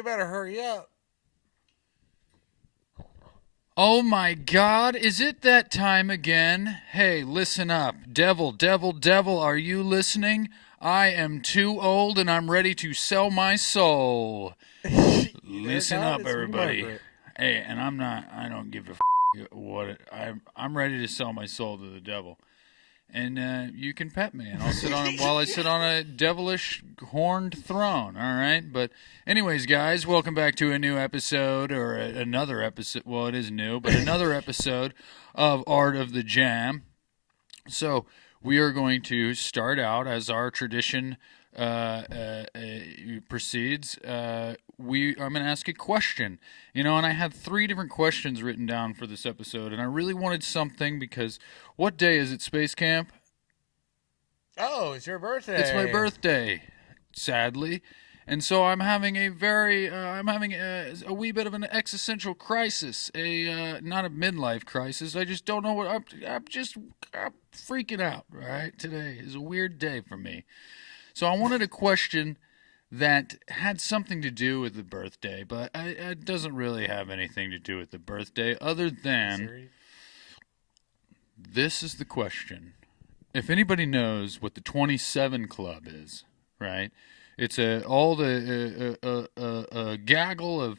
you better hurry up. Oh my God, is it that time again? Hey, listen up. Devil, devil, devil, are you listening? I am too old and I'm ready to sell my soul. Listen up, everybody. Hey, and I don't give a I'm ready to sell my soul to the devil. And you can pet me, and I'll sit on while I sit on a devilish horned throne. All right, but anyways, guys, welcome back to a new episode or another episode. Well, it is new, but another episode of Art of the Jam. So we are going to start out as our tradition proceeds. I'm going to ask a question. And I had 3 different questions written down for this episode, and I really wanted something because what day is it, Space Camp? Oh, it's your birthday. It's my birthday, sadly. And so I'm having a wee bit of an existential crisis, not a midlife crisis. I just don't know what I'm freaking out. Right, today is a weird day for me. So I wanted a question that had something to do with the birthday, but it doesn't really have anything to do with the birthday, other than this is the question. If anybody knows what the 27 Club is, right? It's a gaggle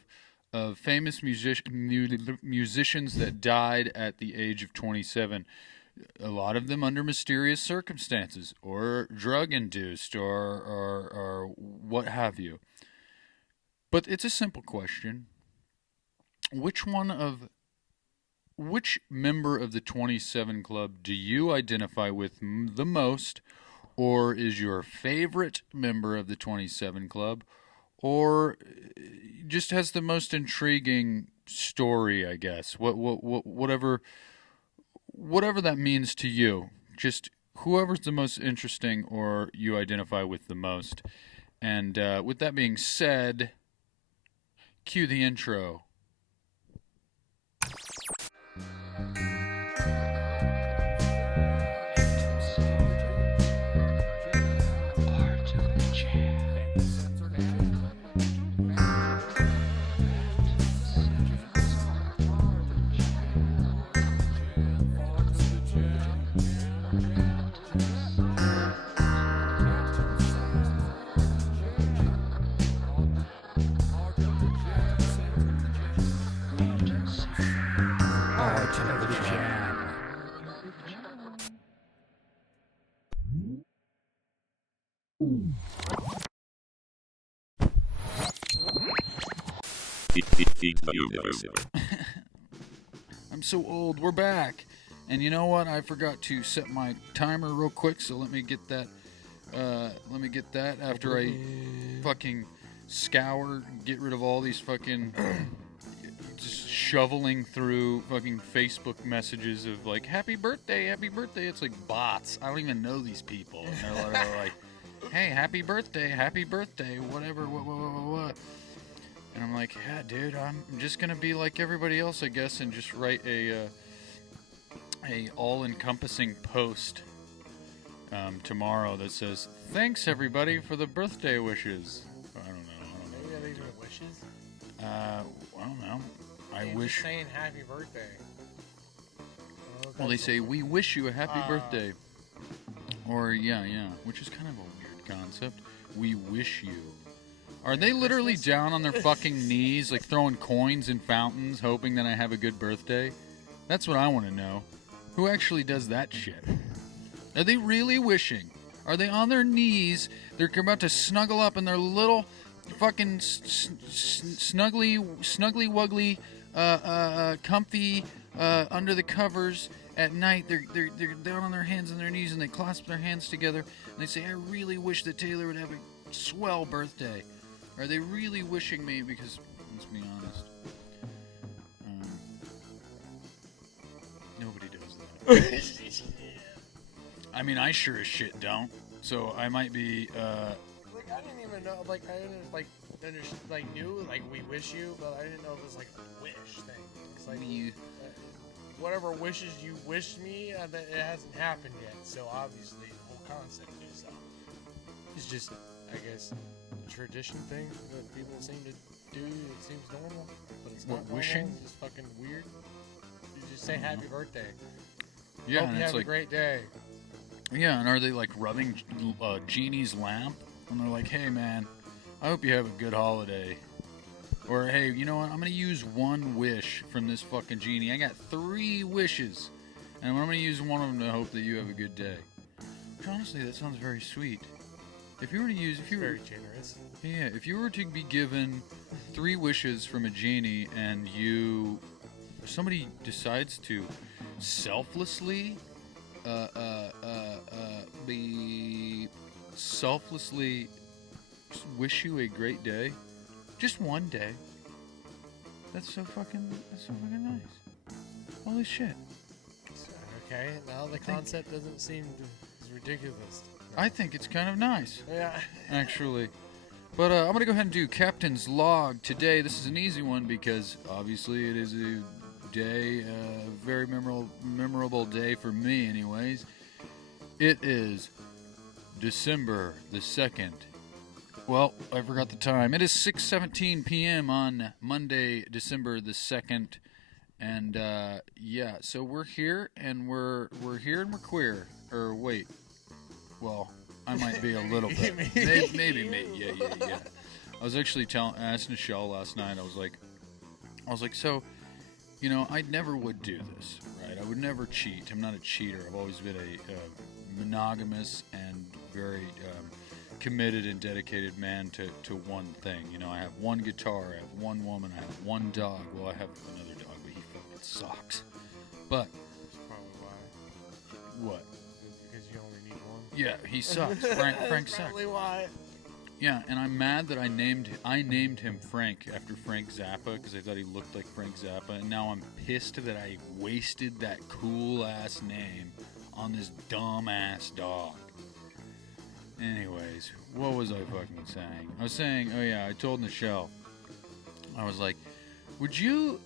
of famous musicians that died at the age of 27. A lot of them under mysterious circumstances, or drug-induced, or what have you. But it's a simple question. Which member of the 27 Club do you identify with the most, or is your favorite member of the 27 Club, or just has the most intriguing story, I guess? Whatever that means to you. Just whoever's the most interesting or you identify with the most. And with that being said, cue the intro. I'm so old. We're back. And you know what? I forgot to set my timer real quick, so let me get that after I fucking scour, get rid of all these fucking just shoveling through fucking Facebook messages of like happy birthday. It's like bots. I don't even know these people. And they're like hey, happy birthday, whatever, what. And I'm like, yeah, dude, I'm just gonna be like everybody else, I guess, and just write a all-encompassing post tomorrow that says, thanks everybody for the birthday wishes. I don't know. Maybe are they doing wishes? I don't know. I wish. Just saying happy birthday. Well, they say we wish you a happy birthday, or yeah, which is kind of a weird concept. We wish you. Are they literally down on their fucking knees, like throwing coins in fountains, hoping that I have a good birthday? That's what I want to know. Who actually does that shit? Are they really wishing? Are they on their knees? They're about to snuggle up in their little fucking snuggly wuggly, comfy, under the covers at night. They're down on their hands and their knees, and they clasp their hands together, and they say, I really wish that Taylor would have a swell birthday. Are they really wishing me? Because, let's be honest, nobody does that. I mean, I sure as shit don't. So I might be. Like I didn't even know. Like I didn't knew like we wish you, but I didn't know it was like a wish thing. It's like whatever wishes you wished me, it hasn't happened yet. So obviously the whole concept is it's just, I guess, a tradition thing that people seem to do, it seems normal, but it's What, not normal. wishing? It's just fucking weird. You just say happy birthday. Yeah, Hope and you it's have like, a great day. yeah, and are they like rubbing Genie's lamp? And they're like, hey man, I hope you have a good holiday. Or hey, you know what? I'm gonna use one wish from this fucking genie. I got 3 wishes, and I'm gonna use one of them to hope that you have a good day. Which, honestly, that sounds very sweet. If you were to use, Very generous. yeah, if you were to be given 3 wishes from a genie, and somebody decides to selflessly, wish you a great day, just one day. That's so fucking nice. Holy shit. Okay, now the concept doesn't seem as ridiculous. I think it's kind of nice, Yeah. actually. But I'm going to go ahead and do Captain's Log today. This is an easy one because obviously it is a day, a very memorable day for me anyways. It is December the 2nd. Well, I forgot the time. It is 6:17 p.m. on Monday, December the 2nd. And yeah, so we're here and we're here and we're queer. Or wait. Well, I might be a little bit. Maybe me. Yeah. I was actually asked NICHELLE last night. I was like, so, you know, I never would do this, right? I would never cheat. I'm not a cheater. I've always been a monogamous and very committed and dedicated man to one thing. You know, I have one guitar, I have one woman, I have one dog. Well, I have another dog, but he fucking sucks. But That's probably why. what? Because you only need one. Yeah, he sucks. Frank sucks. Probably why. Yeah, and I'm mad that I named him Frank after Frank Zappa because I thought he looked like Frank Zappa, and now I'm pissed that I wasted that cool ass name on this dumb ass dog. Anyways, what was I fucking saying? I was saying, oh yeah, I told NICHELLE, I was like, would you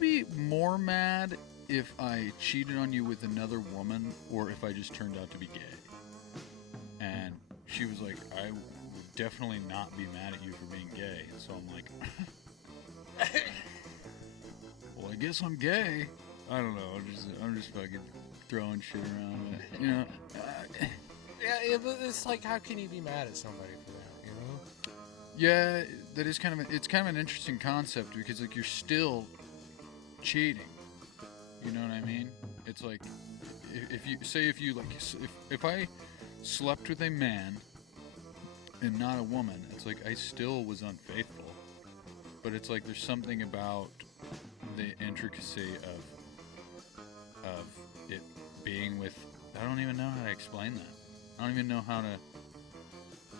be more mad if I cheated on you with another woman or if I just turned out to be gay? And she was like, I would definitely not be mad at you for being gay. And so I'm like, well, I guess I'm gay. I don't know. I'm just fucking throwing shit around. You know. Yeah, but it's like, how can you be mad at somebody for that? You know. Yeah, that is it's kind of an interesting concept because like you're still cheating. You know what I mean? It's like if I slept with a man and not a woman, it's like I still was unfaithful. But it's like there's something about the intricacy of it being with. I don't even know how to explain that. I don't even know how to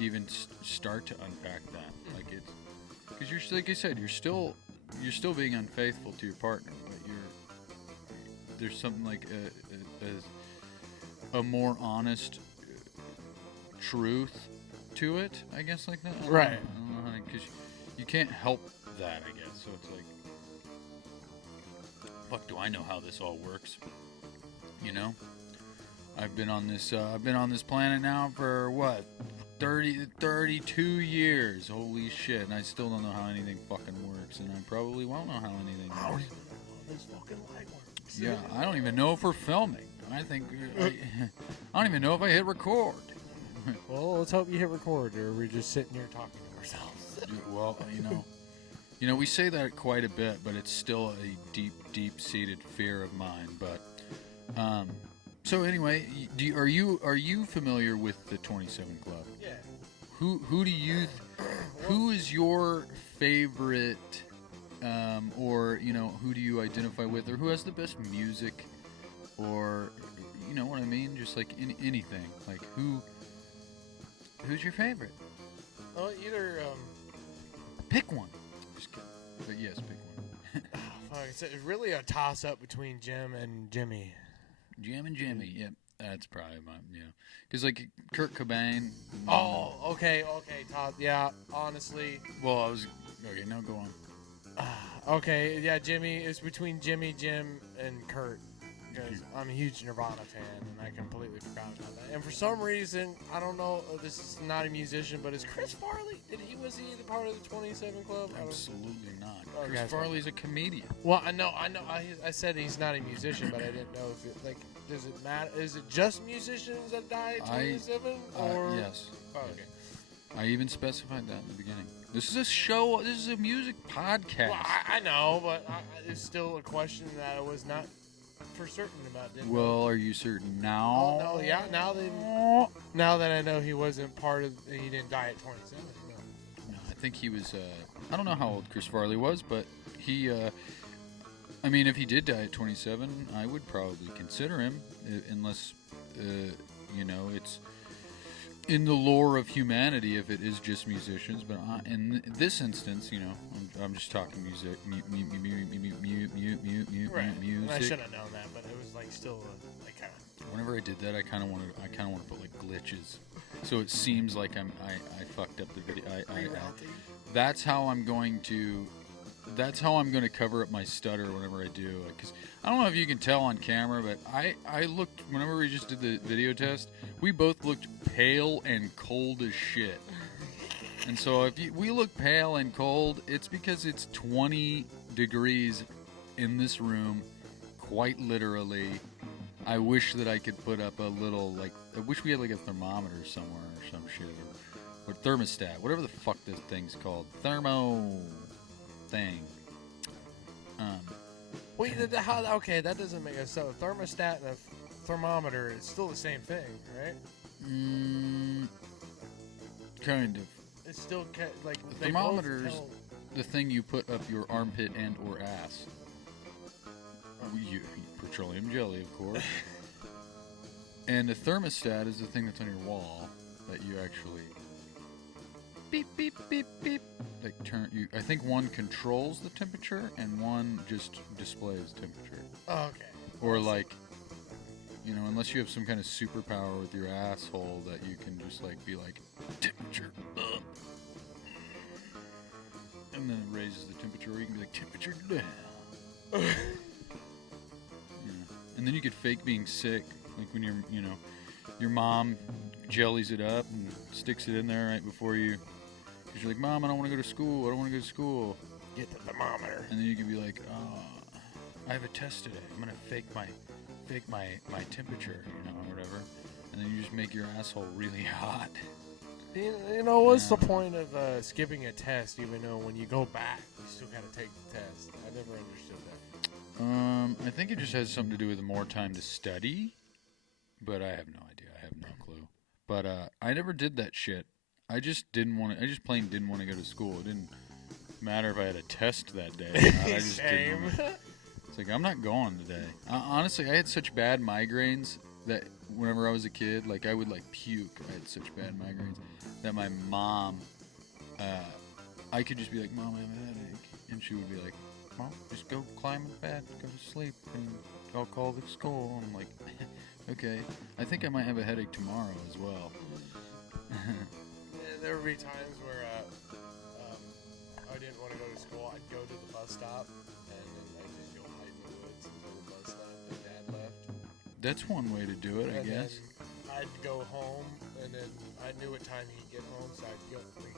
even start to unpack that. Like it's because you're like I said, you're still being unfaithful to your partner, but there's something like a more honest truth to it, I guess, like that. Right. I don't know how because you can't help that, I guess. So it's like, fuck, do I know how this all works? You know. I've been on this planet now for what, 32 years. Holy shit! And I still don't know how anything fucking works, and I probably won't know how anything I don't works. even know how this fucking light works. Yeah, I don't even know if we're filming. I think I don't even know if I hit record. Well, let's hope you hit record, or we're just sitting here talking to ourselves. Well, you know, we say that quite a bit, but it's still a deep-seated fear of mine. But so anyway, are you familiar with the 27 Club? Yeah. Who is your favorite, or you know, who do you identify with, or who has the best music, or you know what I mean? Just like anything, like who's your favorite? Well, either Pick one. Just kidding. But yes, pick one. fuck, it's really a toss up between Jim and Jimmy. Jam and Jammy, yep. That's probably my, because like Kurt Cobain. Oh, okay, Todd. Yeah, honestly. Well, okay. Now go on. Okay, yeah, Jimmy. It's between Jimmy, Jim, and Kurt. because I'm a huge Nirvana fan, and I completely forgot about that. And for some reason, I don't know. This is not a musician, but is Chris Farley? Was he the part of the 27 Club? Absolutely not. Oh, Chris Farley's a comedian. Well, I know. I said he's not a musician, but I didn't know if it, like, does it matter? Is it just musicians that die at 27? Or yes. Oh, okay. I even specified that in the beginning. This is a show. This is a music podcast. Well, I know, but it's still a question that I was not for certain about. Well, are you certain now? Oh, no, yeah. Now that I know he wasn't part of, he didn't die at 27. No, I think he was. I don't know how old Chris Farley was, but he. I mean, if he did die at 27, I would probably consider him, unless, it's in the lore of humanity if it is just musicians. But in this instance, I'm just talking music. Right. Music. And I should have known that, but it was like still like kind of. Whenever I did that, I kind of want to put like glitches, so it seems like I fucked up the video. That's how I'm going to cover up my stutter whenever I do. Because I don't know if you can tell on camera, but I looked, whenever we just did the video test, we both looked pale and cold as shit. And so if we look pale and cold, it's because it's 20 degrees in this room, quite literally. I wish that I could put up a little, I wish we had like a thermometer somewhere or some shit. Or thermostat, whatever the fuck this thing's called. Thermo thing. Wait, okay, that doesn't make sense. So a thermostat and a thermometer is still the same thing, right? Kind of. It's still like the thermometer's the thing you put up your armpit and or ass. Petroleum jelly, of course. And the thermostat is the thing that's on your wall that you actually beep beep beep beep like turn. I think one controls the temperature and one just displays temperature. Oh, okay. Or like, unless you have some kind of superpower with your asshole that you can just like be like temperature up, and then it raises the temperature. Or you can be like temperature down. And then you could fake being sick, like when your mom jellies it up and sticks it in there right before you. Because you're like, Mom, I don't want to go to school. I don't want to go to school. Get the thermometer. And then you could be like, oh, I have a test today. I'm gonna fake my temperature, or whatever. And then you just make your asshole really hot. What's the point of skipping a test, even though when you go back, you still gotta take the test? I never understood that. I think it just has something to do with more time to study, but I have no idea. I have no clue. But I never did that shit. I just plain didn't want to go to school. It didn't matter if I had a test that day or not. I just didn't. It's like, I'm not going today. Honestly, I had such bad migraines that whenever I was a kid, like I would like puke. I had such bad migraines that my mom, I could just be like, Mom, I have a headache, and she would be like, well, just go climb in bed, go to sleep, and I'll call the school. And I'm like, okay. I think I might have a headache tomorrow as well. There would be times where I didn't want to go to school. I'd go to the bus stop, and then I'd just go hide in the woods until the bus stop and Dad left. That's one way to do it, I guess. I'd go home, and then I knew what time he'd get home, so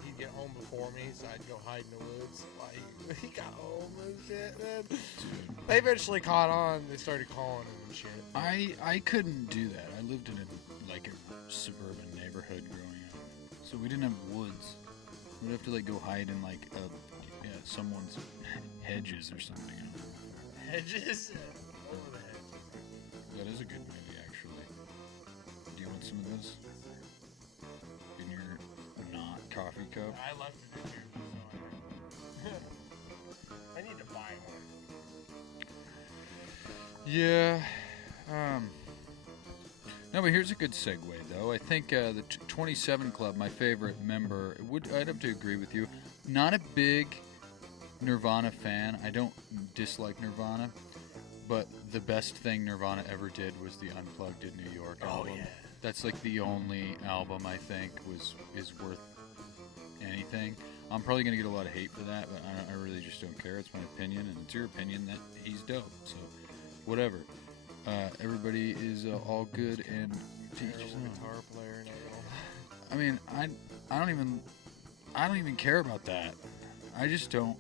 he'd get home before me, so I'd go hide in the woods while he got home and shit. Man. They eventually caught on. They started calling him and shit. I couldn't do that. I lived in a suburban neighborhood growing up, so we didn't have woods. We'd have to like go hide in like someone's hedges or something. Hedges? Over the hedges. That is a good movie, actually. Do you want some of this? In your not coffee cup? I left it in here, so I need to buy one. Yeah. No, but here's a good segue, though. I think the 27 Club, my favorite member, I'd have to agree with you. Not a big Nirvana fan. I don't dislike Nirvana. But the best thing Nirvana ever did was the Unplugged in New York album. Oh, yeah. That's like the only album I think is worth anything. I'm probably going to get a lot of hate for that, but I really just don't care. It's my opinion, and it's your opinion that he's dope. So, whatever. everybody is all good and to each his own. Guitar player. I mean, I don't even care about that. I just don't.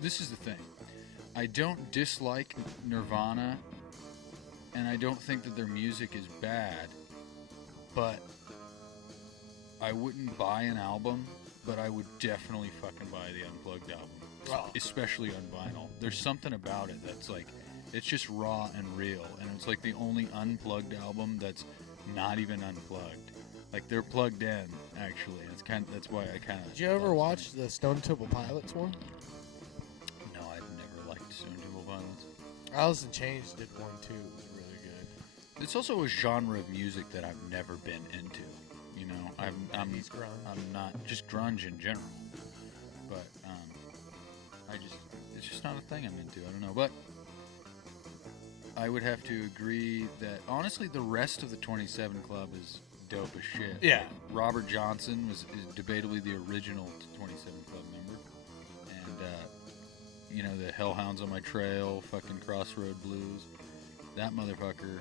This is the thing. I don't dislike Nirvana, and I don't think that their music is bad, but I wouldn't buy an album, but I would definitely fucking buy the Unplugged album, especially on vinyl. There's something about it that's like, it's just raw and real, and it's like the only Unplugged album that's not even unplugged. Like, they're plugged in, actually. That's why I kind of... Did you ever watch the Stone Temple Pilots one? No, I've never liked Stone Temple Pilots. Alice in Chains did one, too. It was really good. It's also a genre of music that I've never been into. You know, I'm not... Just grunge in general. But, it's just not a thing I'm into. I don't know. But I would have to agree that, honestly, the rest of the 27 Club is... dope as shit. Yeah. Robert Johnson is debatably the original 27 Club member. And, you know, the Hellhounds on My Trail, fucking Crossroad Blues. That motherfucker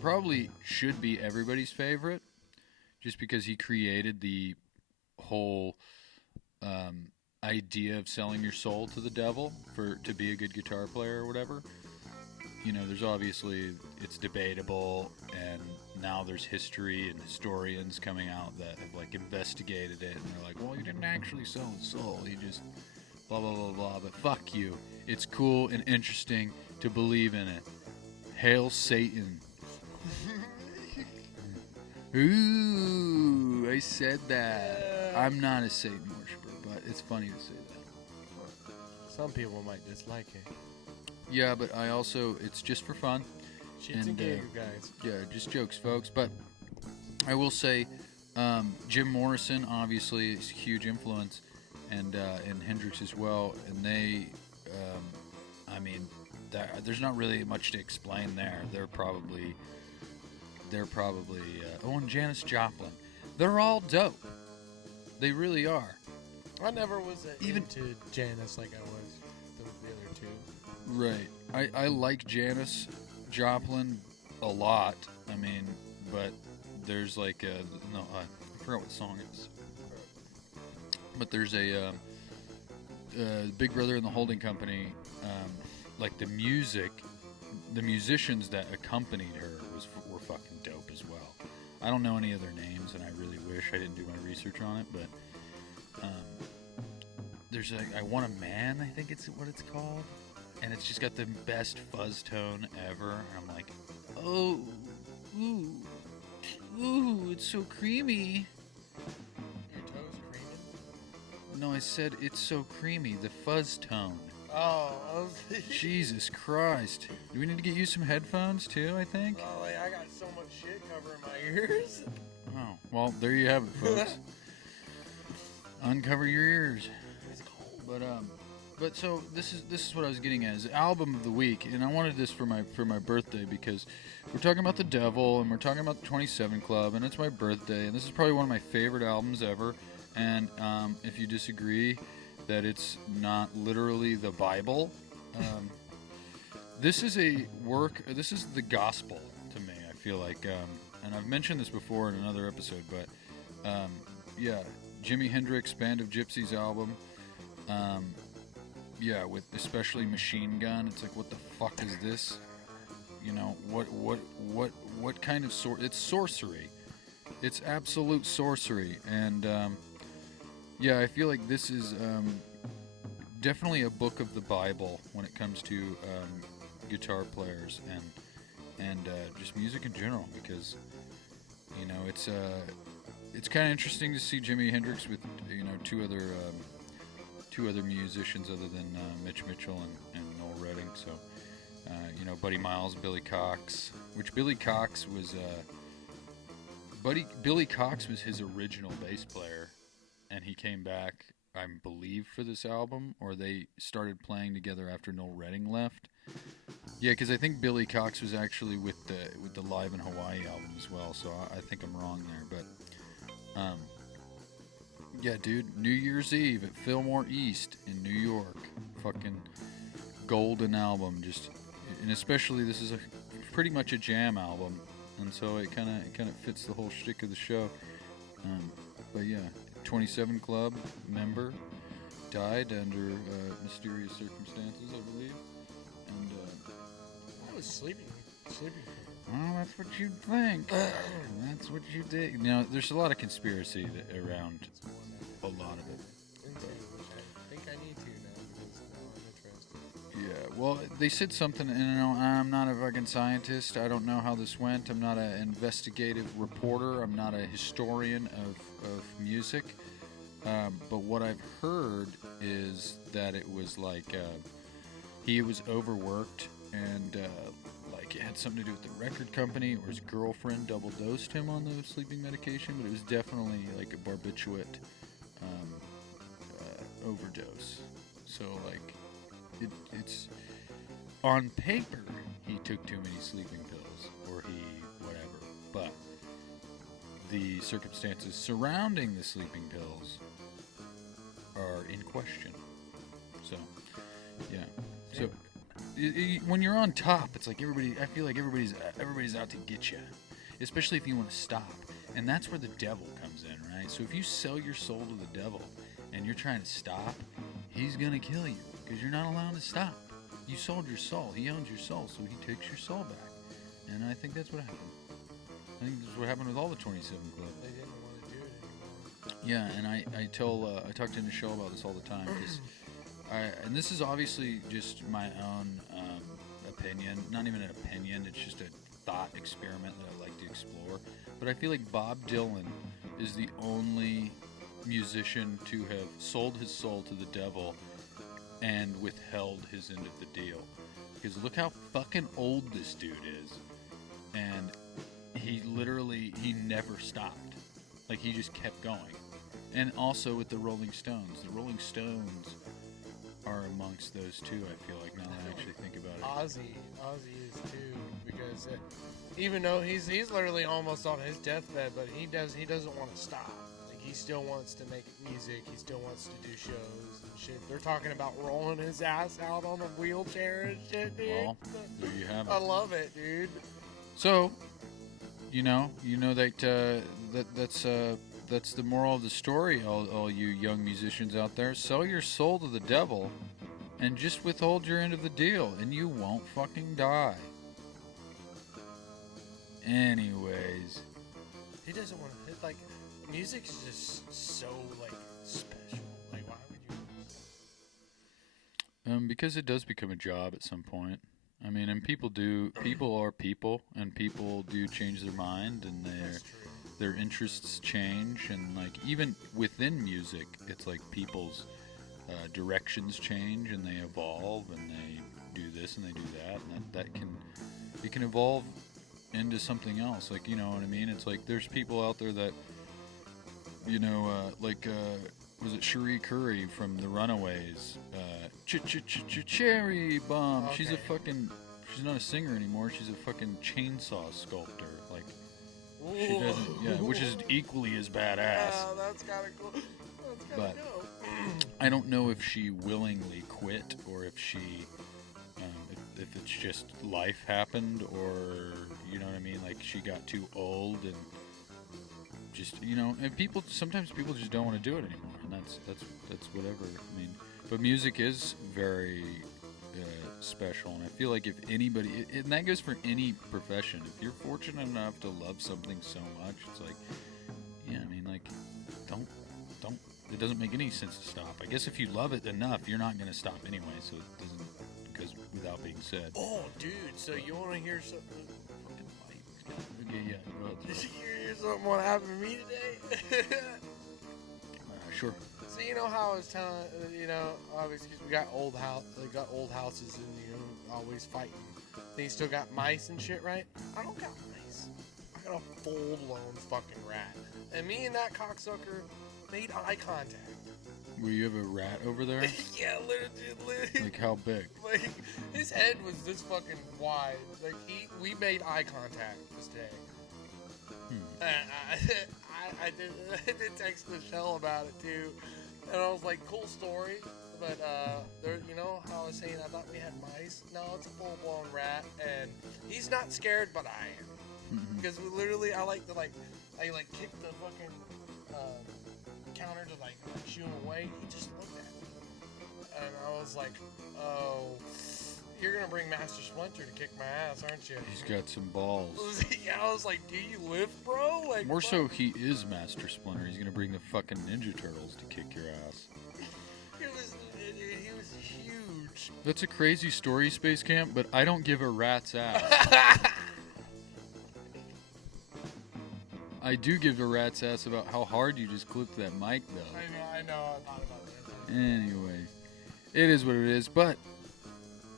probably should be everybody's favorite just because he created the whole idea of selling your soul to the devil to be a good guitar player or whatever. You know, there's obviously, it's debatable, and now there's history and historians coming out that have, like, investigated it, and they're like, well, you didn't actually sell his soul, you just blah, blah, blah, blah, but fuck you. It's cool and interesting to believe in it. Hail Satan. Ooh, I said that. I'm not a Satan worshiper, but it's funny to say that. Some people might dislike it. Yeah, but I also, it's just for fun. Shits and gigs, guys. Yeah, just jokes, folks. But I will say, Jim Morrison, obviously, is a huge influence, and Hendrix as well. And they, I mean, there's not really much to explain there. They're probably, and Janis Joplin. They're all dope. They really are. I never was into Janis like I was the other two. Right. I like Janis Joplin a lot. I mean, but there's like I forgot what song it is. But there's a Big Brother and the Holding Company. Like the musicians that accompanied her were fucking dope as well. I don't know any of their names, and I really wish I didn't do my research on it. But there's I Want a Man, I think it's what it's called. And it's just got the best fuzz tone ever. I'm like, oh, ooh, it's so creamy. Your toes creaming? No, I said it's so creamy, the fuzz tone. Oh, Jesus Christ. Do we need to get you some headphones too, I think? Oh, I got so much shit covering my ears. Oh, well, there you have it, folks. Uncover your ears. But so this is what I was getting at, is album of the week, and I wanted this for my birthday because we're talking about the devil and we're talking about the 27 Club, and it's my birthday, and this is probably one of my favorite albums ever. And if you disagree that it's not literally the Bible, this is the gospel to me. I feel like, and I've mentioned this before in another episode, but yeah, Jimi Hendrix Band of Gypsys album. Yeah, with especially Machine Gun, it's like, what the fuck is this? You know, what kind of it's sorcery. It's absolute sorcery, and yeah, I feel like this is definitely a book of the Bible when it comes to guitar players and just music in general, because you know it's kind of interesting to see Jimi Hendrix with two other musicians other than Mitch Mitchell and Noel Redding. So, Buddy Miles, Billy Cox, which Billy Cox was his original bass player, and he came back, I believe, for this album, or they started playing together after Noel Redding left. Yeah, because I think Billy Cox was actually with the Live in Hawaii album as well. So I think I'm wrong there, but. Yeah, dude, New Year's Eve at Fillmore East in New York. Fucking golden album. Just and especially this is pretty much a jam album, and so it kind of fits the whole shtick of the show. But yeah, 27 Club member died under mysterious circumstances, I believe, and I was sleeping. Well, that's what you think. That's what you did. Now, there's a lot of conspiracy around a lot of it. I think I need to now because now I'm interested. Yeah, well, they said something, and I'm not a fucking scientist. I don't know how this went. I'm not an investigative reporter. I'm not a historian of music. But what I've heard is that it was like he was overworked and like it had something to do with the record company, or his girlfriend double dosed him on the sleeping medication. But it was definitely like a barbiturate overdose. So like it's on paper he took too many sleeping pills, or he whatever. But the circumstances surrounding the sleeping pills are in question. So, yeah. So, when you're on top, it's like I feel like everybody's out to get you, especially if you want to stop. And that's where the devil comes in, right? So if you sell your soul to the devil and you're trying to stop, he's gonna kill you because you're not allowed to stop. You sold your soul. He owns your soul, so he takes your soul back. And I think that's what happened. I think this is what happened with all the 27 Club. They didn't want to do it anymore. Yeah, and I talk to Nichelle about this all the time, because and this is obviously just my own opinion, not even an opinion, it's just a thought experiment that I like to explore. But I feel like Bob Dylan is the only musician to have sold his soul to the devil and withheld his end of the deal. Because look how fucking old this dude is, and he never stopped. Like, he just kept going. And also with the Rolling Stones. The Rolling Stones are amongst those two, I feel like, now that I actually think about it. Ozzy is too, because even though he's literally almost on his deathbed, but he doesn't want to stop. Like, he still wants to make music. He still wants to do shows and shit. They're talking about rolling his ass out on a wheelchair and shit, dude. Well, there you have it. I love it, dude. So, you know that's the moral of the story, all you young musicians out there. Sell your soul to the devil and just withhold your end of the deal, and you won't fucking die. Anyways. He doesn't want to, like, music is just so, like, special. Like, why would you? Because it does become a job at some point. I mean, and people are people, and people do change their mind, and their interests change, and like even within music, it's like people's directions change, and they evolve, and they do this and they do that, and it can evolve into something else. Like, you know what I mean? It's like there's people out there that, you know, was it Cherie Currie from the Runaways? Cherry Bomb. Okay. She's not a singer anymore. She's a fucking chainsaw sculptor. Like, Ooh. she doesn't, yeah, which is equally as badass. Yeah, that's kind of cool. That's kind But of dope. I don't know if she willingly quit, or if she, if it's just life happened, or, you know what I mean? Like, she got too old and just, you know, and sometimes people just don't want to do it anymore, and that's whatever. I mean, but music is very special, and I feel like if anybody, and that goes for any profession, if you're fortunate enough to love something so much, it's like, yeah, I mean, like, don't, it doesn't make any sense to stop. I guess if you love it enough, you're not going to stop anyway, so it doesn't, because without being said. Oh, dude, so you want to hear something? Yeah, go ahead. Did you hear something what happened to me today? Sure. So you know how I was telling, you know, obviously we got old houses, and you know, always fighting. Then you still got mice and shit, right? I don't got mice. I got a full-blown fucking rat. And me and that cocksucker made eye contact. Will you have a rat over there? Yeah, literally. Like, how big? Like, his head was this fucking wide. Like, we made eye contact this day. I did text Michelle about it too. And I was like, cool story. But, there, you know how I was saying I thought we had mice? No, it's a full-blown rat. And he's not scared, but I am. Because we literally, I like kick the fucking counter to like shoo him away. He just looked at me. And I was like, oh, you're going to bring Master Splinter to kick my ass, aren't you? He's got some balls. Yeah, I was like, do you lift, bro? Like, More so, he is Master Splinter. He's gonna bring the fucking Ninja Turtles to kick your ass. He was huge. That's a crazy story, Space Camp, but I don't give a rat's ass. I do give a rat's ass about how hard you just clipped that mic, though. I know. I thought about that. Anyway, it is what it is, but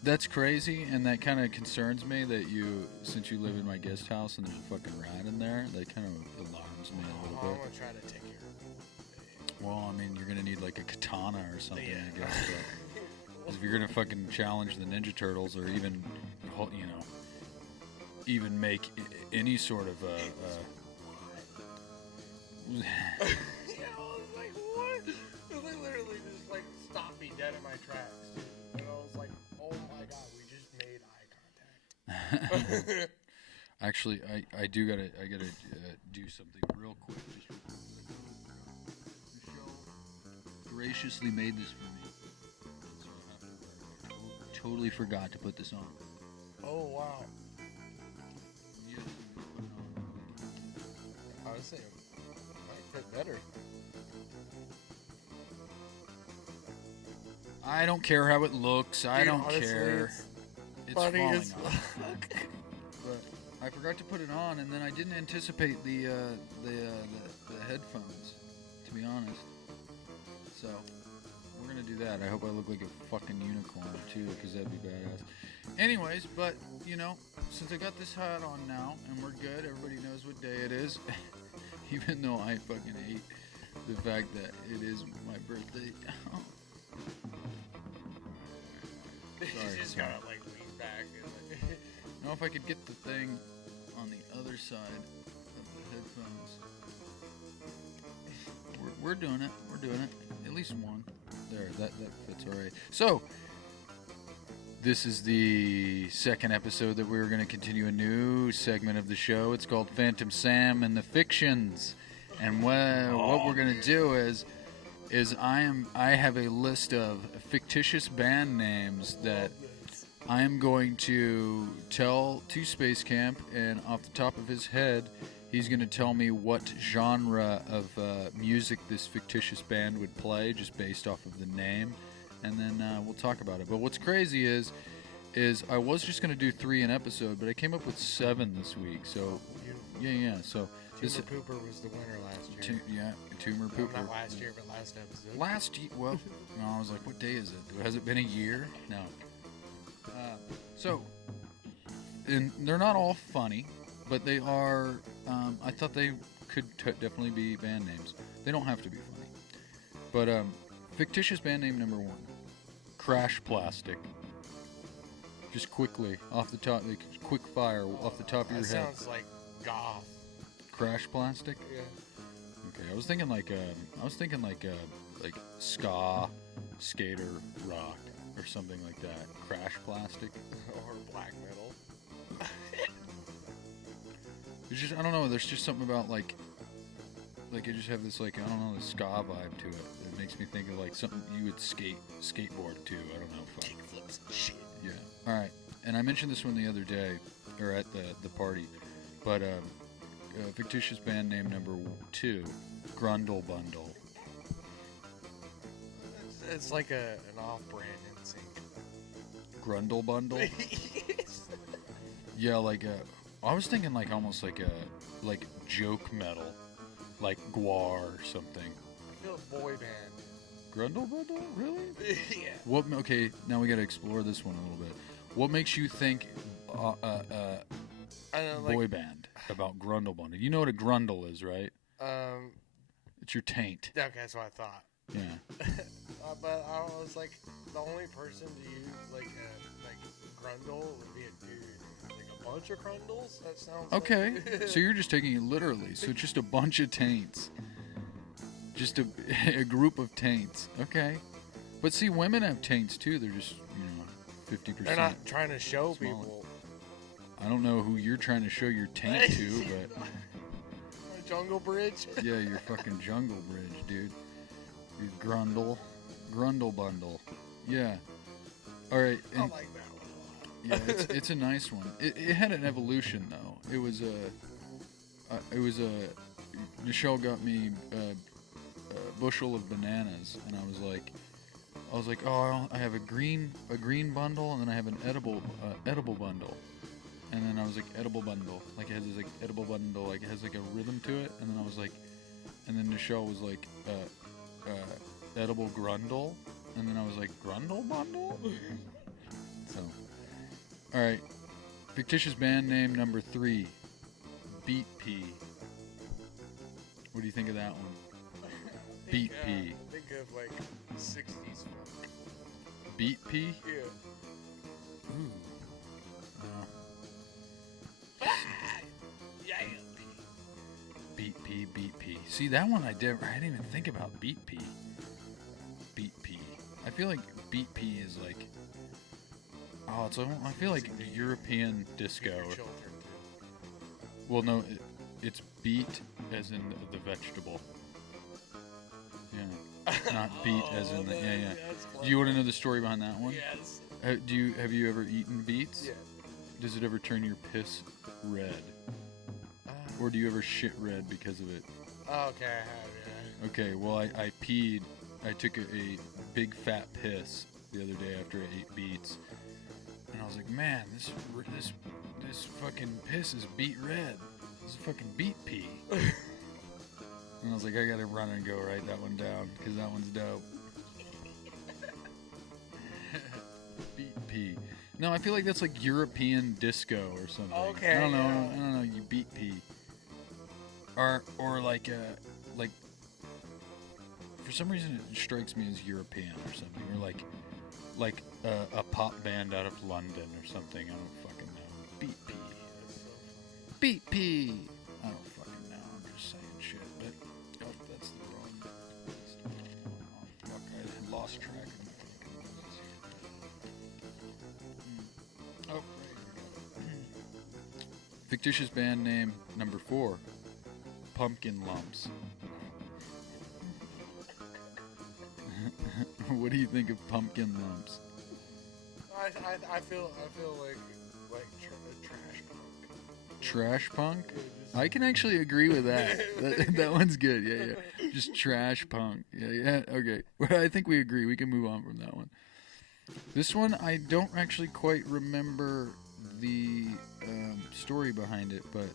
that's crazy, and that kind of concerns me that since you live in my guest house and there's a fucking rat in there, that kind of alarms me a little I'm bit. gonna try to take care of it. Well, I mean, you're gonna need like a katana or something, Yeah. I guess. But 'cause if you're gonna fucking challenge the Ninja Turtles, or even, even make any sort of Yeah, I was like, what? It literally just like stopped me dead in my tracks, dude. And I was like, oh my god, we just made eye contact. Actually, I gotta do something real quick. Just real quick. Michelle graciously made this for me, so I have to wear it. Totally forgot to put this on. Oh wow. Yeah. I was saying, it might fit better. I don't care how it looks. I Dude, don't honestly, care. It's funny falling as off. But I forgot to put it on, and then I didn't anticipate the headphones, to be honest. So we're gonna do that. I hope I look like a fucking unicorn too, because that'd be badass. Anyways, but since I got this hat on now and we're good, everybody knows what day it is. Even though I fucking hate the fact that it is my birthday. Sorry, Just sorry. gotta like lean back. Now if I could get the thing on the other side of the headphones. We're doing it. We're doing it. At least one. There, that fits alright. So, this is the second episode that we're going to continue a new segment of the show. It's called Phantom Sam and the Fictions. And what we're going to do is I have a list of fictitious band names that I am going to tell to Space Camp, and off the top of his head, he's going to tell me what genre of music this fictitious band would play, just based off of the name, and then we'll talk about it. But what's crazy is I was just going to do 3 an episode, but I came up with 7 this week. So yeah. So Tumor Pooper was the winner last year. Tumor Well, Pooper. not last year, but last episode. Last year, well, no, I was like, what day is it? Has it been a year? No. And they're not all funny, but they are, I thought they could definitely be band names. They don't have to be funny. But, fictitious band name number 1, Crash Plastic. Just quickly, off the top, like, quick fire, off the top of your That head. sounds like goth. Crash Plastic? Yeah. Okay, I was thinking like ska, skater, rock, or something like that. Crash Plastic. Or black metal. It's just, I don't know, there's just something about like I just have this like, I don't know, the ska vibe to it. It makes me think of like something you would skateboard to. I don't know. Kickflips and shit. Yeah. All right. And I mentioned this one the other day, or at the party, but fictitious band name number 2, Grundle Bundle. It's like an off-brand NSYNC. Grundle Bundle. Yes. Yeah, like I was thinking like almost like joke metal, like Guar or something. I feel boy band. Grundle Bundle, really? Yeah. What? Okay, now we got to explore this one a little bit. What makes you think I don't know, boy band about Grundle Bundle? You know what a grundle is, right? It's your taint. Okay, that's what I thought. Yeah. But I was like, the only person to use like grundle would be a dude. Like a bunch of grundles? That sounds Okay, like... so you're just taking it literally. So it's just a bunch of taints. Just a group of taints. Okay. But see, women have taints too. They're just, 50%. They're not trying to show smaller. people. I don't know who you're trying to show your taint to, but... My jungle bridge? Yeah, your fucking jungle bridge, dude. Your grundle. Grundle bundle. Yeah. Alright. I like that one. Yeah, it's a nice one. It had an evolution, though. It was Nichelle got me a bushel of bananas, and I was like, oh, I have a green bundle, and then I have an edible bundle. And then I was like, edible bundle. Like, it has this, like, edible bundle, like, it has, like, a rhythm to it. And then I was like, and then Nichelle was like, edible grundle. And then I was like, grundle bundle? So, alright. Fictitious band name number 3. Beat P. What do you think of that one? Beat P. Think of, like, 60s funk. Beat P? Yeah. Ooh. Yeah. Beat P, Beat P. See, that one I didn't even think about. Beat P. Beat P. I feel like Beat P is like... Oh, I feel like European disco. Well, no, it's beet as in the vegetable. Yeah. Not beet as in the... Yeah. Do you want to know the story behind that one? Yes. Have you ever eaten beets? Yeah. Does it ever turn your piss red? Or do you ever shit red because of it? Okay, I have, yeah. Okay, well, I peed. I took a big fat piss the other day after I ate beets. And I was like, man, this fucking piss is beet red. This is fucking beet pee. And I was like, I gotta run and go write that one down, because that one's dope. Beet pee. No, I feel like that's like European disco or something. Okay. I don't know. You beet pee. Or like for some reason it strikes me as European or something, or like a pop band out of London or something. I don't fucking know. Beat P. Beat P. I don't fucking know. I'm just saying shit. But that's the wrong. Oh fuck! I lost track of my fucking notes here. Oh, right, here we go. Fictitious band name number 4. Pumpkin Lumps. What do you think of Pumpkin Lumps? I feel like trash punk. Trash punk? I can actually agree with that. That one's good. Yeah. Just trash punk. Yeah. Okay. Well, I think we agree. We can move on from that one. This one, I don't actually quite remember the story behind it, but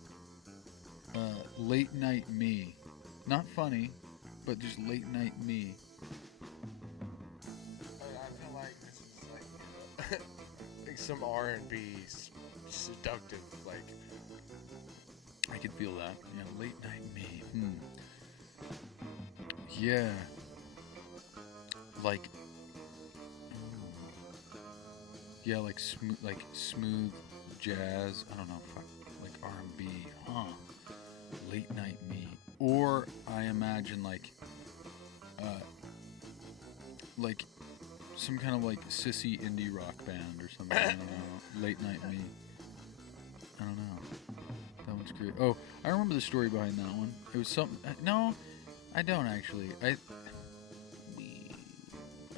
Late Night Me. Not funny, but just Late Night Me. I feel like this is like some R&B seductive, like. I could feel that. Yeah, Late Night Me. Yeah. Like. Yeah, like smooth jazz. I don't know, like R&B. Huh. Late Night Me. Or I imagine like some kind of like sissy indie rock band or something. I don't know. Late Night Me. I don't know. That one's great. Oh, I remember the story behind that one. It was something. No, I don't actually. I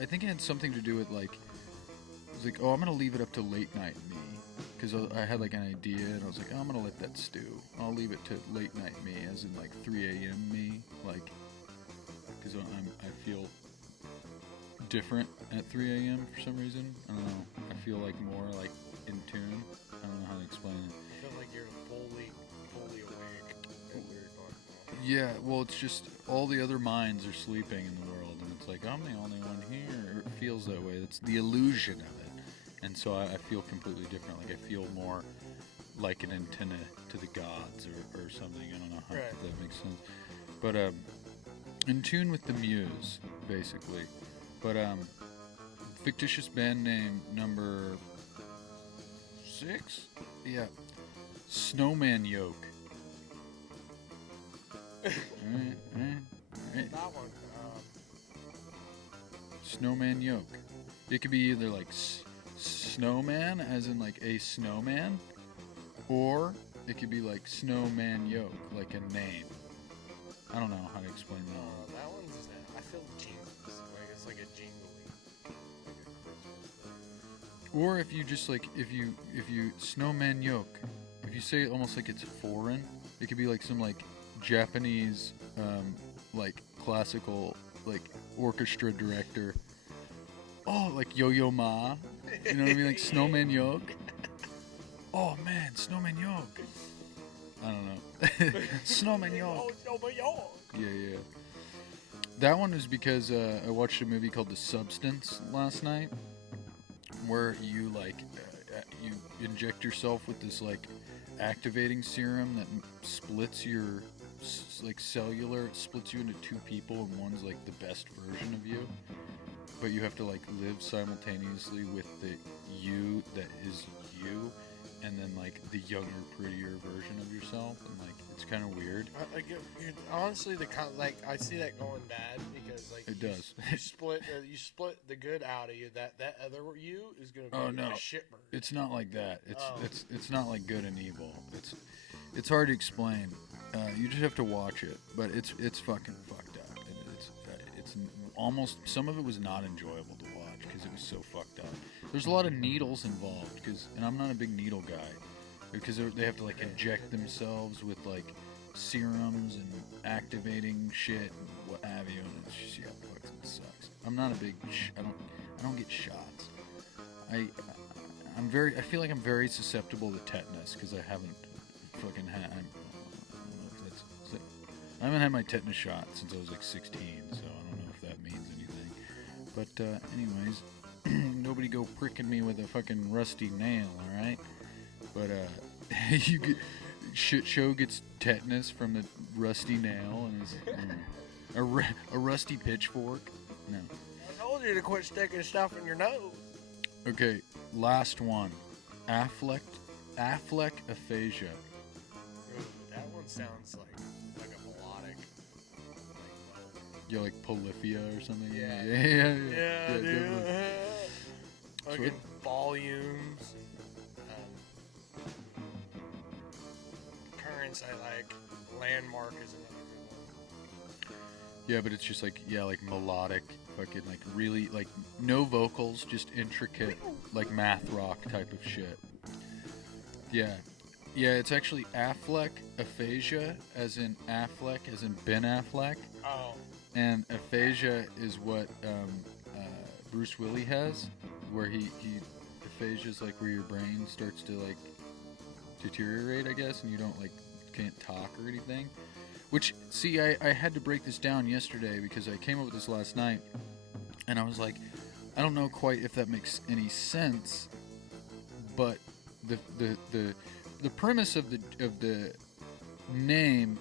think it had something to do with like. It was like, oh, I'm gonna leave it up to Late Night Me, because I had like an idea, and I was like, oh, I'm gonna let that stew. I'll leave it to Late Night Me, as in like 3 a.m. me, like, because I feel different at 3 a.m. for some reason. I don't know. I feel like more like in tune. I don't know how to explain it. I feel like you're fully awake at 3 o'clock. Yeah, well, it's just all the other minds are sleeping in the world, and it's like I'm the only one here. It feels that way. It's the illusion of it, and so I feel completely different. Like I feel more like an antenna to the gods or something. I don't know how if that makes sense, but in tune with the muse, basically. But fictitious band name number 6, yeah, Snowman Yoke. Alright. that one. Snowman yoke. It could be either like snowman, as in like a snowman, or it could be like snowman yoke, like a name. I don't know how to explain that. That one's. I feel jingles. Like it's like a jingly. Or if you just like if you snowman yoke, if you say it almost like it's foreign, it could be like some like Japanese like classical like orchestra director. Oh, like Yo-Yo Ma. You know what I mean? Like Snowman Yoke. Oh man, Snowman Yoke. I don't know. Snowman Yoke. Yeah. That one is because I watched a movie called The Substance last night, where you like you inject yourself with this like activating serum that splits your like cellular, it splits you into two people, and one's like the best version of you. But you have to like live simultaneously with the you that is you, and then like the younger, prettier version of yourself, and like it's kind of weird. Honestly, like I see that going bad because like it does. You split the good out of you. That other you is gonna be a shitbird. It's not like that. It's not like good and evil. It's hard to explain. You just have to watch it, but it's fucking fucked up, and it's almost, some of it was not enjoyable to watch because it was so fucked up. There's a lot of needles involved, and I'm not a big needle guy, because they have to like inject themselves with like serums and activating shit and what have you, and it's just, yeah, it sucks. I'm not a big I don't get shots. I feel like I'm very susceptible to tetanus because I haven't fucking had. I haven't had my tetanus shot since I was like 16, so I don't know if that means anything. But anyways, nobody go pricking me with a fucking rusty nail, all right? But you get shit show gets tetanus from the rusty nail and a rusty pitchfork. No. I told you to quit sticking stuff in your nose. Okay, last one. Affleck aphasia. Ooh, that one sounds like a melodic. Yeah, like polyphia or something. Yeah, Yeah, dude. Sweet. Like volumes. Currents I like. Landmark is another good one. Yeah, but it's just like, like melodic, fucking like really, like no vocals, just intricate, like math rock type of shit. Yeah, it's actually Affleck aphasia, as in Affleck, as in Ben Affleck. Oh. And aphasia is what Bruce Willis has, where he aphasia is like where your brain starts to like deteriorate, I guess, and you don't like can't talk or anything. Which, see, I had to break this down yesterday because I came up with this last night, and I was like, I don't know quite if that makes any sense, but the premise of the name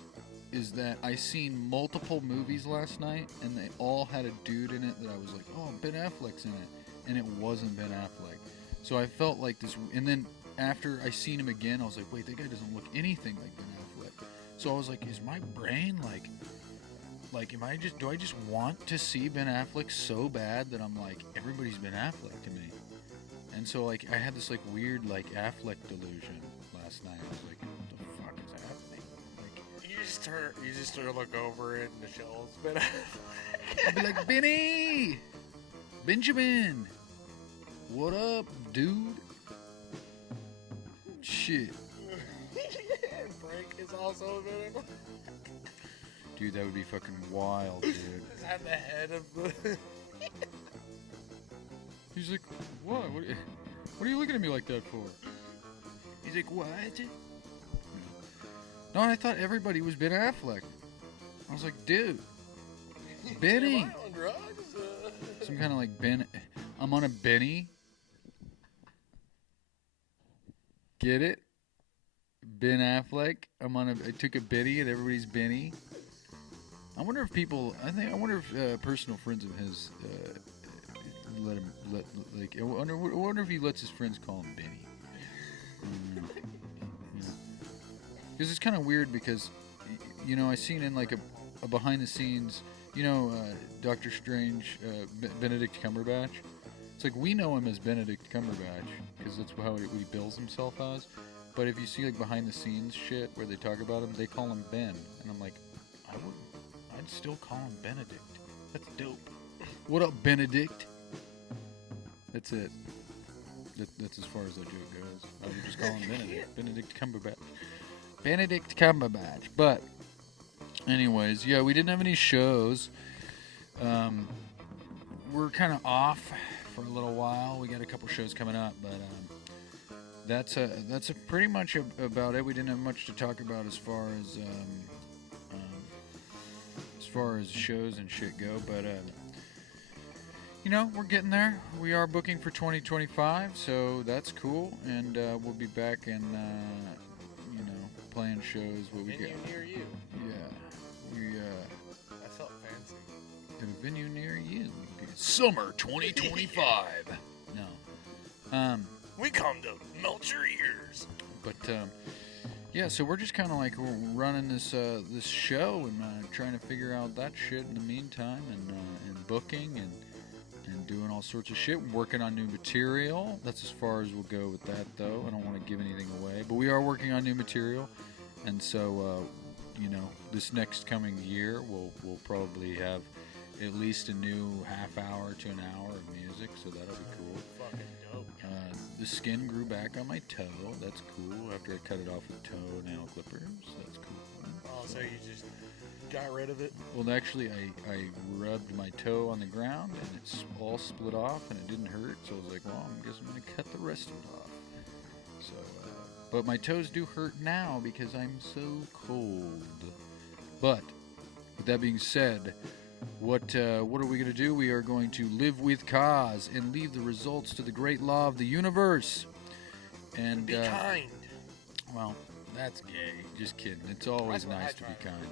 is that I seen multiple movies last night, and they all had a dude in it that I was like, oh, Ben Affleck's in it, and it wasn't Ben Affleck. So I felt like this, and then after I seen him again, I was like, wait, that guy doesn't look anything like Ben Affleck. So I was like, is my brain like do I just want to see Ben Affleck so bad that I'm like, everybody's Ben Affleck to me? And so like I had this like weird like Affleck delusion last night. I was like, what the fuck is happening? Like, You just start to look over it, and NICHELLE's Ben Affleck. I'd be like, Benjamin, what up, dude? Shit. And Frank is also Ben Affleck. Dude, that would be fucking wild, dude. Just have the head of the... He's like, what? What are you looking at me like that for? He's like, what? No, I thought everybody was Ben Affleck. I was like, dude, Benny. Am I on drugs? Some kind of like Ben. I'm on a Benny. Get it? Ben Affleck. I took a Benny and everybody's Benny. I wonder if I wonder if personal friends of his I wonder if he lets his friends call him Benny. Because it's kind of weird because, I seen in like a behind the scenes you know, Doctor Strange, Benedict Cumberbatch. It's like we know him as Benedict Cumberbatch because that's how he bills himself as. But if you see like behind the scenes shit where they talk about him, they call him Ben, and I'm like, I'd still call him Benedict. That's dope. What up, Benedict? That's it. That's as far as that joke goes. I would just call him Benedict. Benedict Cumberbatch. Benedict Cumberbatch. But, anyways, yeah, we didn't have any shows. We're kind of off for a little while. We got a couple shows coming up, but that's pretty much about it. We didn't have much to talk about as far as shows and shit go, but you know, we're getting there. We are booking for 2025, so that's cool, and we'll be back and you know, playing shows. What we got? Venue near you. Yeah, I felt fancy. a venue near you. Summer 2025. No. We come to melt your ears. But yeah, so we're just kind of like running this show and trying to figure out that shit in the meantime, and booking and doing all sorts of shit. Working on new material. That's as far as we'll go with that, though. I don't want to give anything away, but we are working on new material, and so you know, this next coming year we'll probably have at least a new half hour to an hour of music, so that'll be cool. Fucking dope. The skin grew back on my toe. That's cool. After I cut it off with toenail clippers. That's cool. Oh, so you just got rid of it? Well, actually, I rubbed my toe on the ground, and it's all split off, and it didn't hurt. So I was like, well, I guess I'm going to cut the rest of it off. So, but my toes do hurt now because I'm so cold. But, with that being said, what are we going to do? We are going to live with cause and leave the results to the great law of the universe. And be kind. Well, that's gay. Just kidding. It's always nice to be kind.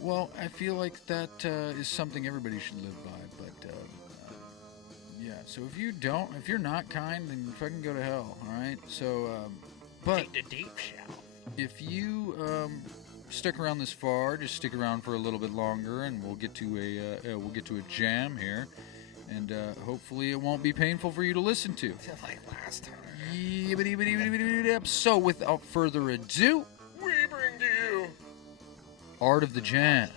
Well, I feel like that is something everybody should live by. But yeah. So if you're not kind, then fucking go to hell. All right. So, but take the deep shower. If you stuck around this far, just stick around for a little bit longer, and we'll get to a jam here, and hopefully it won't be painful for you to listen to. Like last time. So without further ado, we bring to you Art of the Jam.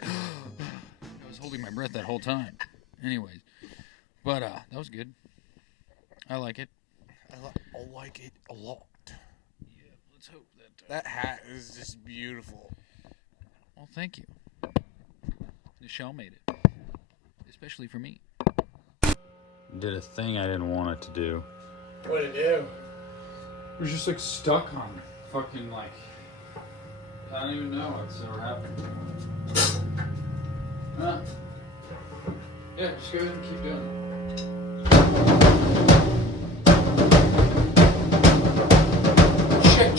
I was holding my breath that whole time. Anyways, but that was good. I like it. I like it a lot. Yeah, let's hope that... that hat is just beautiful. Well, thank you. Nichelle made it. Especially for me. Did a thing I didn't want it to do. What'd it do? It was just like stuck on fucking like... I don't even know what's ever happened. Huh? Yeah, just go ahead and keep doing it. Check.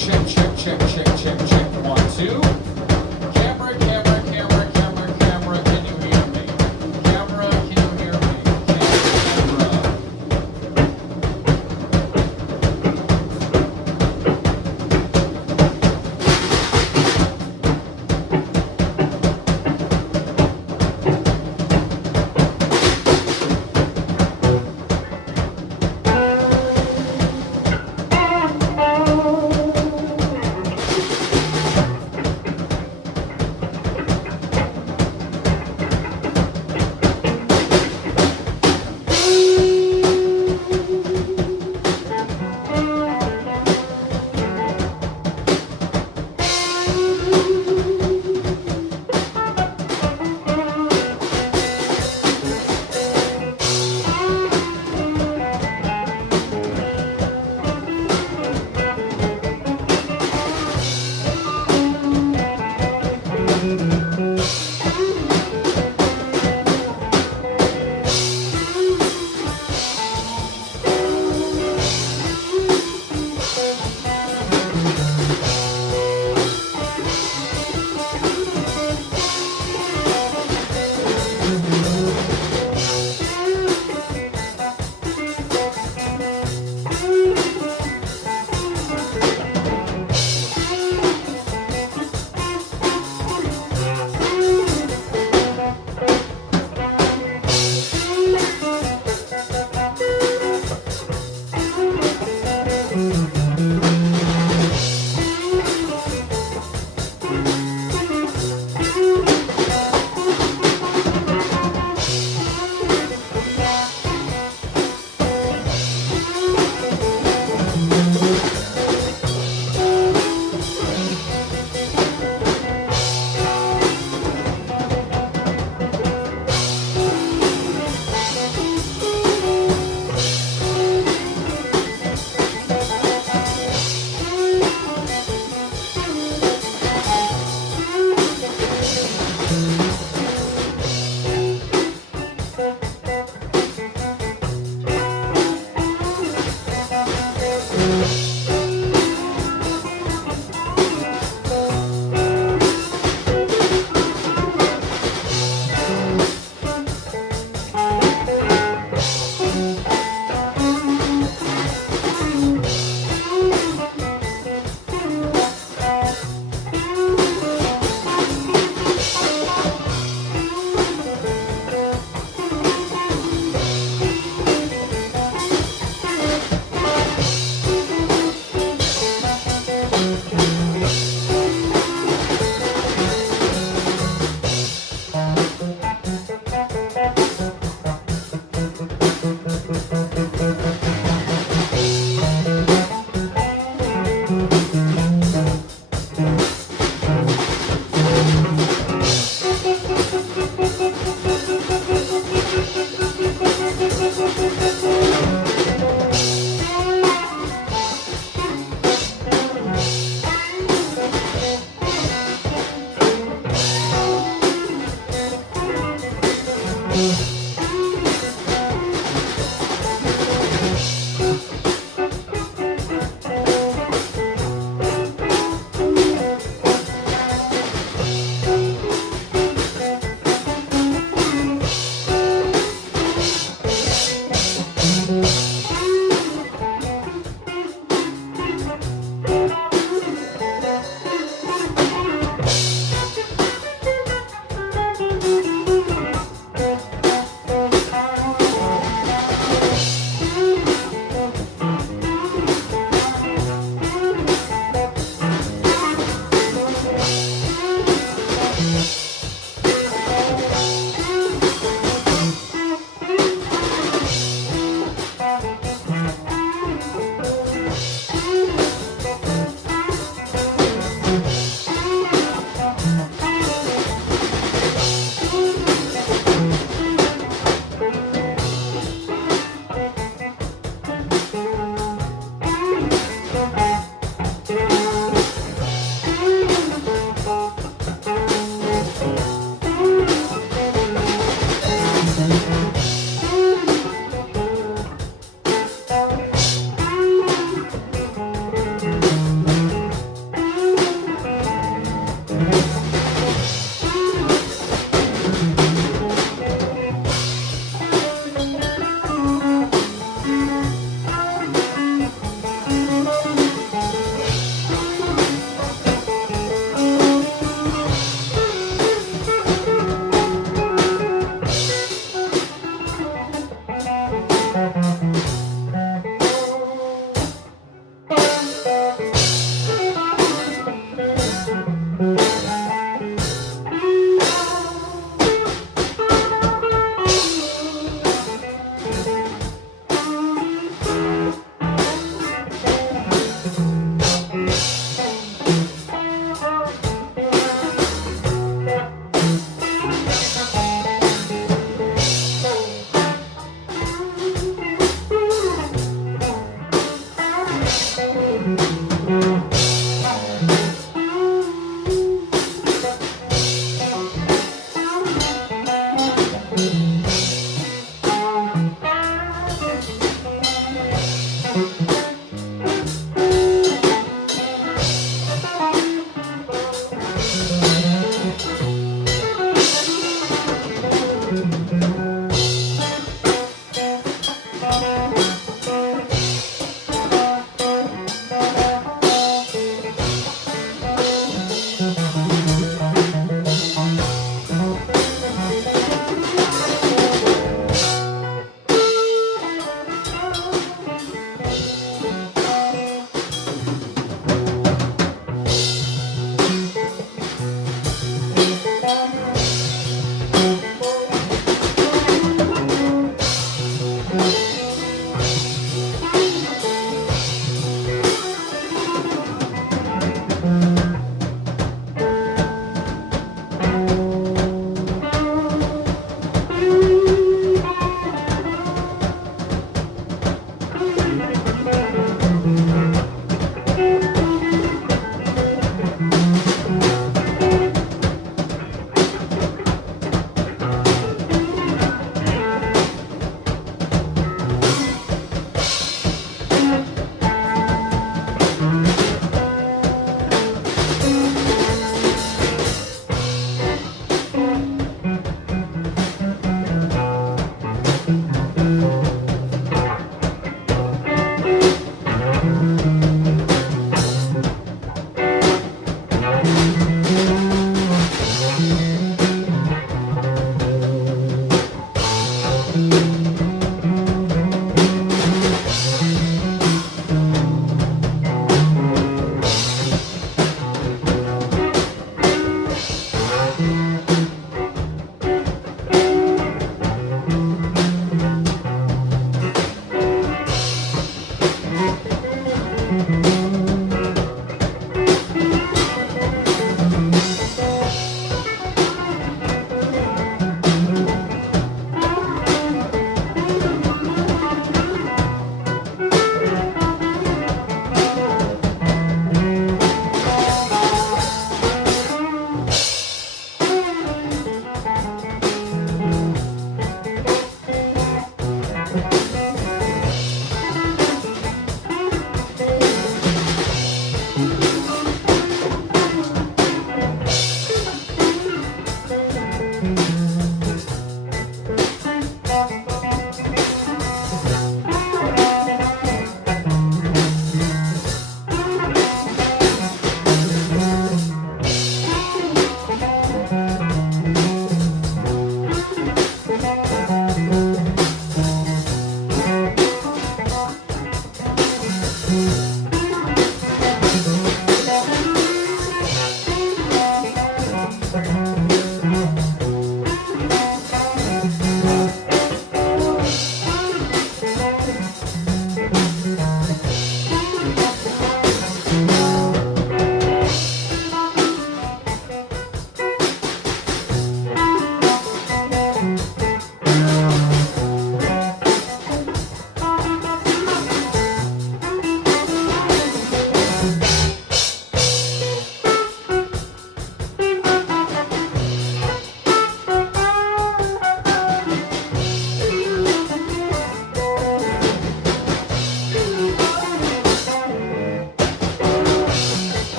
1, 2. Camera. Can you hear me? Camera, can you hear me? Camera.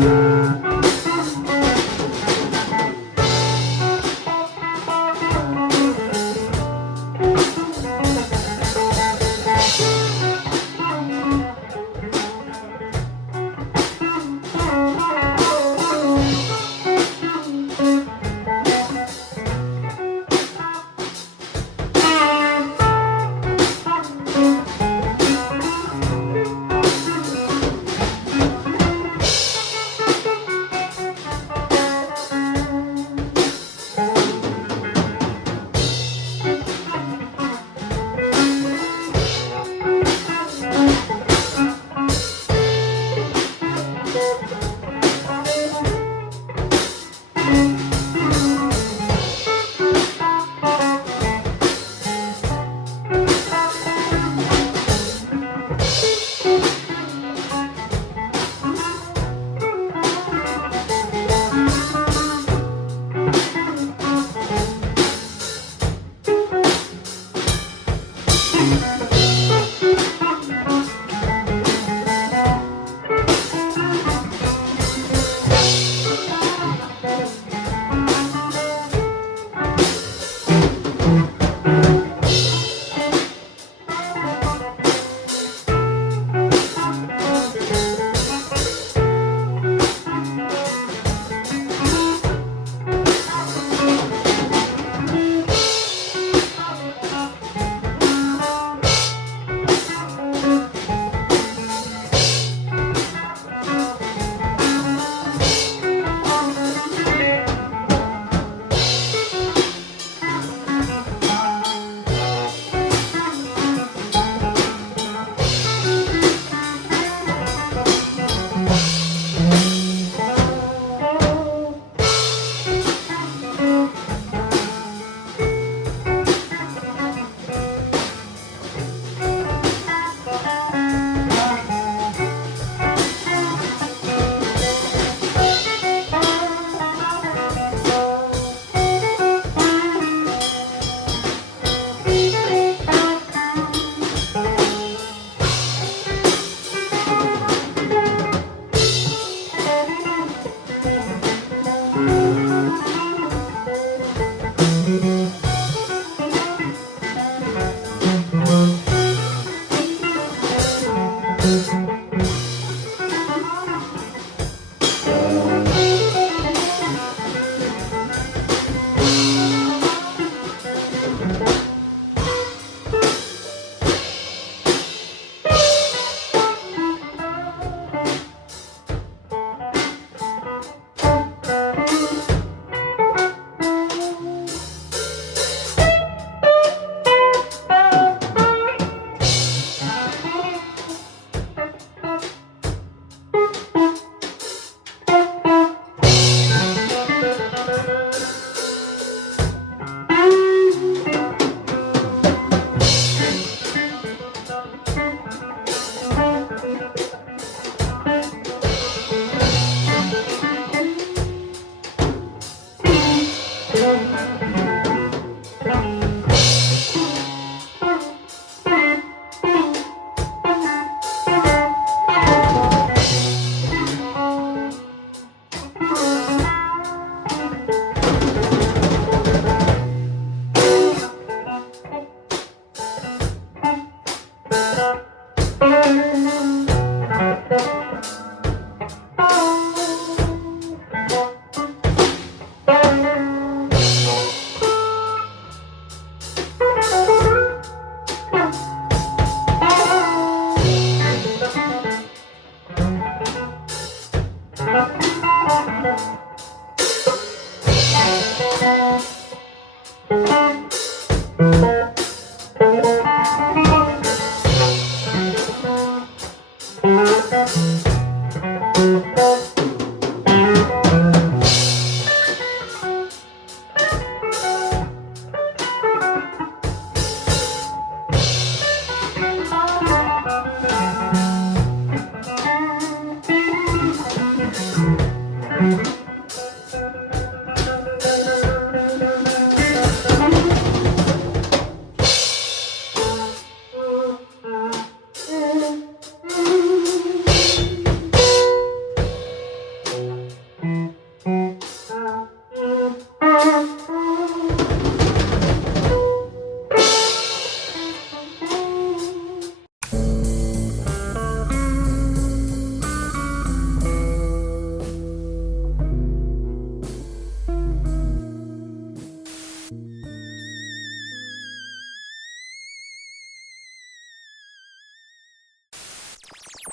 Bye.